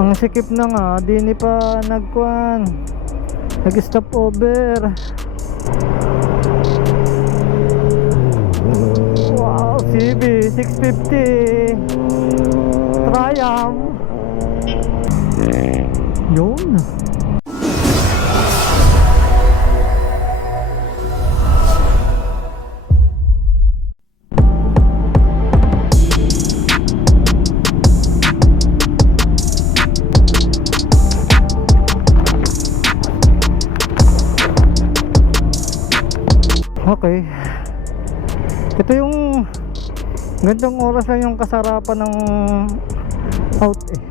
Ang sikip na nga, di ni pa nagkuhan, nag-stop over. Wow, CB 650 Triumph. Yun. Okay, ito yung gandang oras lang yung kasarapan ng out eh.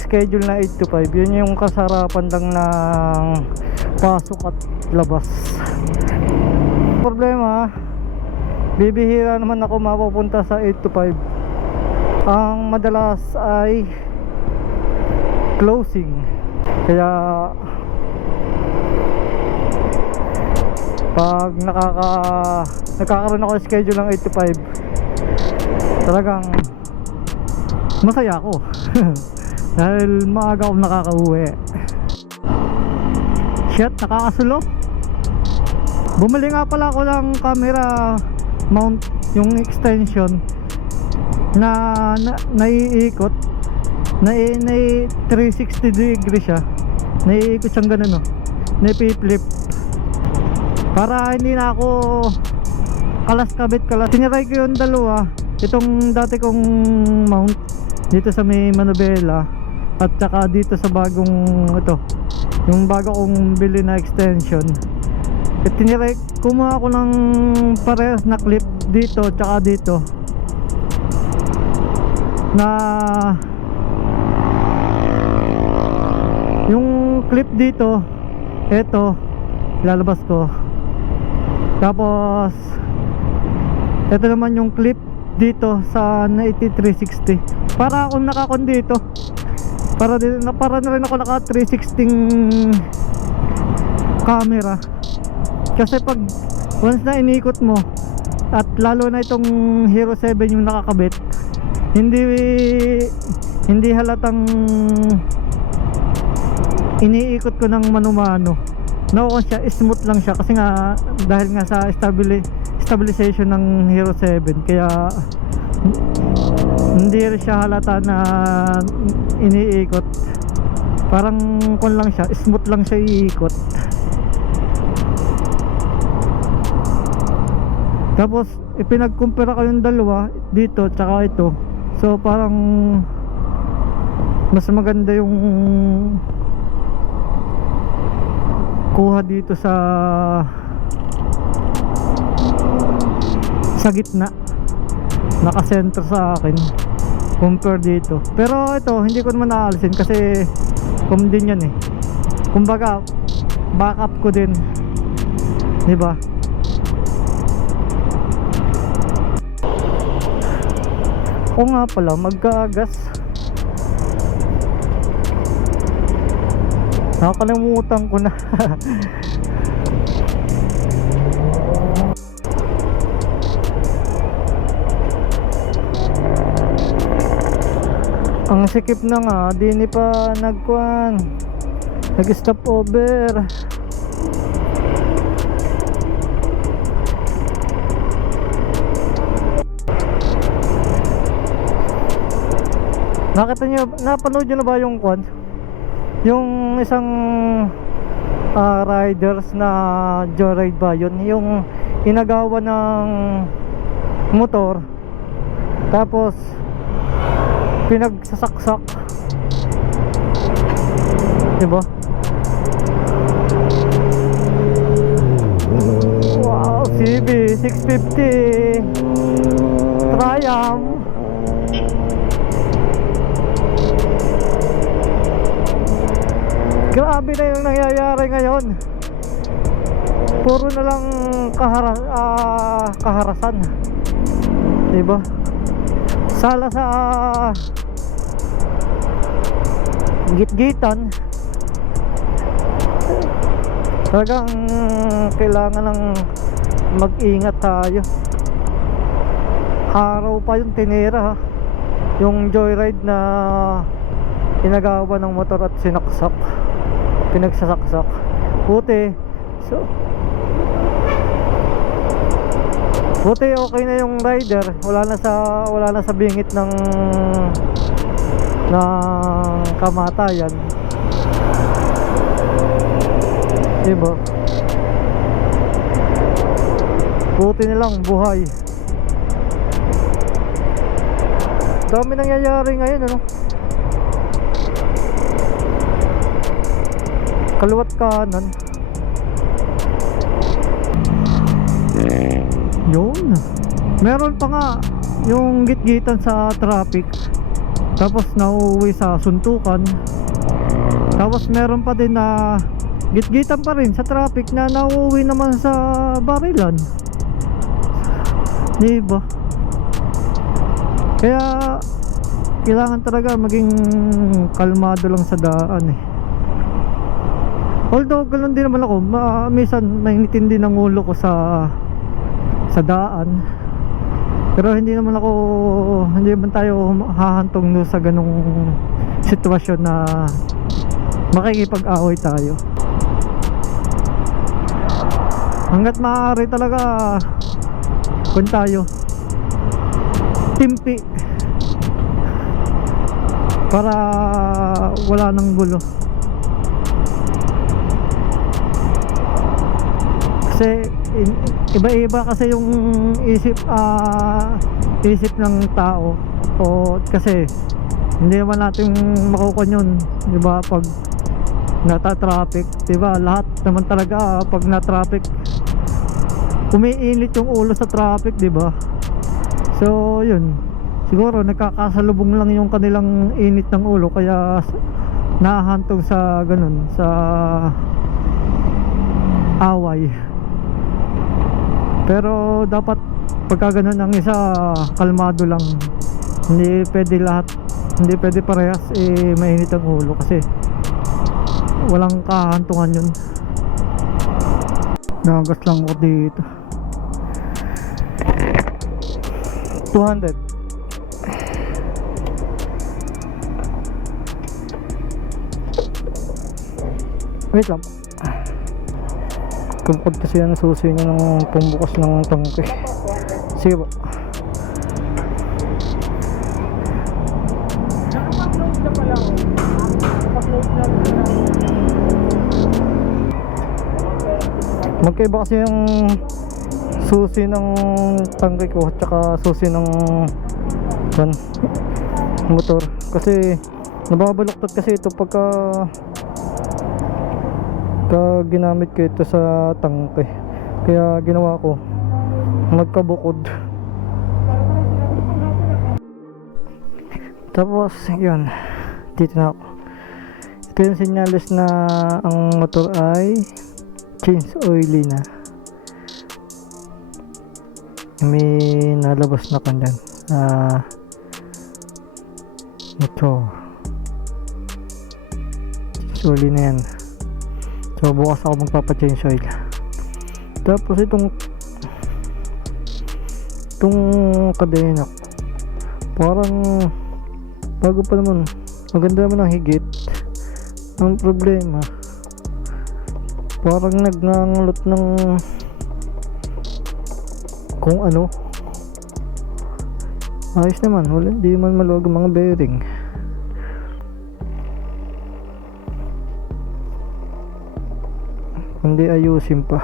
Schedule na 8 to 5, yun yung kasarapan lang ng pasok at labas. Problema, bibihira naman ako mapupunta sa 8 to 5. Ang madalas ay closing, kaya pag nagkakaroon ako ng schedule ng 8 to 5, talagang masaya ako dahil maaga akong nakakauwi. Shit, nakakasulo. Bumili nga pala ako ng camera mount, yung extension na naiikot, na 360 degree siya, naiikot siyang ganun, no? Naipiflip para hindi na ako kalas-kabit. Tiniray ko yung dalawa, itong dati kong mount dito sa may Manobela at saka dito sa bagong ito, yung bago kong bili na extension. Tiniray, kumuha ako ng parehas na clip dito tsaka dito, na yung clip dito, eto lalabas ko. Tapos ito naman yung clip dito sa 360, para akong nakakon dito, para na rin ako naka 360 camera. Kasi pag once na inikot mo, at lalo na itong Hero 7 yung nakakabit, hindi halatang iniikot ko ng mano-mano. Nakuha siya, smooth lang siya kasi nga dahil nga sa stabilization ng Hero 7, kaya hindi rin siya halata na iniikot. Parang kun lang siya, smooth lang siya iikot. Tapos ipinagkumpara ko yung dalawa dito tsaka ito, so parang mas maganda yung kuha dito sa gitna, naka-center sa akin compare dito. Pero ito hindi ko naman naalisin kasi din yan eh, kumbaga backup ko din, diba? O nga pala, magkagas, nakakalimutan ko na. Ang sikip na nga, di ni pa nagkuhan, nag-stop over. Nakita nyo, napanood nyo na ba yung quad? Yung isang riders na joyride ba yun, yung inagawa ng motor tapos pinagsasaksak, diba? Wow, CB 650 Triumph. Grabe na yung nangyayari ngayon. Puro na lang kaharasan, diba? Sala sa gitgitan. Talagang kailangan ng mag-ingat tayo. Araw pa yung tinira, yung joyride na inagawa ng motor at sinaksak, pinagsasaksak. Buti buti okay na yung rider, wala na sa bingit ng kamatayan, diba? Buti nilang buhay. Dami nangyayari ngayon, ano? Kaliwat kanan. Yun. Meron pa nga yung gitgitan sa traffic, tapos nauuwi sa suntukan. Tapos meron pa din na gitgitan pa rin sa traffic na nauuwi naman sa barilan, diba? Kaya kailangan talaga maging kalmado lang sa daan eh. Although ganoon din naman ako, minsan nainitin din ang ulo ko sa daan. Pero hindi naman tayo hahantong no sa ganong sitwasyon na makikipag-away tayo. Hanggat maaari talaga kung tayo timpi para wala nang gulo. Kasi iba-iba kasi yung isip ng tao, o kasi hindi naman natin makukuha yun, di ba? Pag nata-traffic, di ba, lahat naman talaga pag na-traffic umiinit yung ulo sa traffic, di ba? So yun, siguro nagkakasalubong lang yung kanilang init ng ulo, kaya nahahantong sa ganun, sa away. Pero dapat pagka ganun ang isa, kalmado lang. Hindi pwede parehas mainit ang ulo, kasi walang kahantungan yun. Nagas lang ako dito. 200. Wait lang. Kumukod kasi yan, susi niya ng pumbukas ng tangke. Sige po. Nakapag-load na pala ako. Nakapag-load na. Magkaiba kasi yung susi ng tangke ko at saka susi ng motor. Kasi nababaluktot kasi ito pagka ginamit ko ito sa tangke. Kaya ginawa ko, nagkabukod. Tapos yun, dito na ako. Ito yung senyales na ang motor ay change oily na. May nalabas na kanyan motor. Change oily na yan. So bukas ako magpapa-change oil. Tapos itong kadena, parang bago pa naman, maganda naman ang higit. Ang problema, parang nagngangalot ng kung ano. Ayos naman, hindi man maluwag ang mga bearing. Kundi ayusin pa.